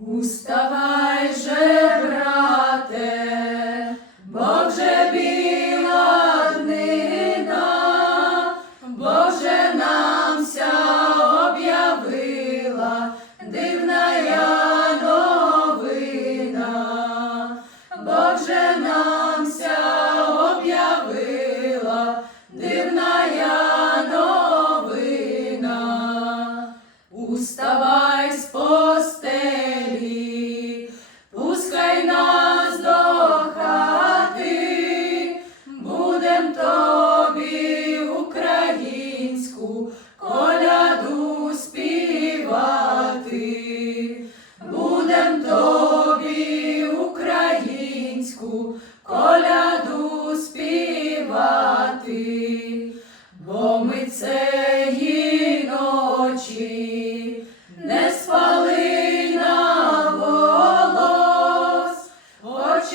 Уставай же, брате.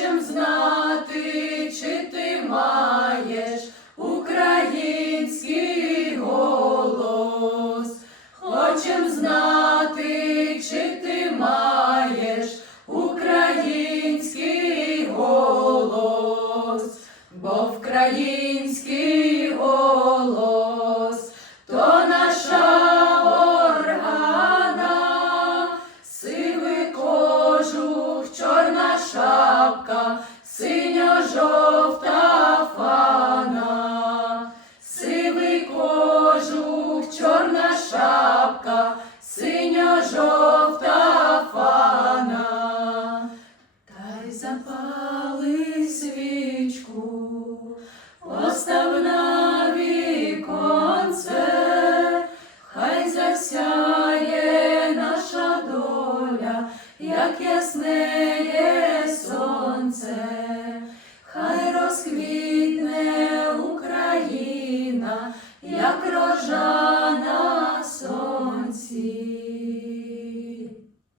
Хочем знати, чи ти маєш український голос, Хочем знати, чи ти маєш український голос, бо український. як яснеє.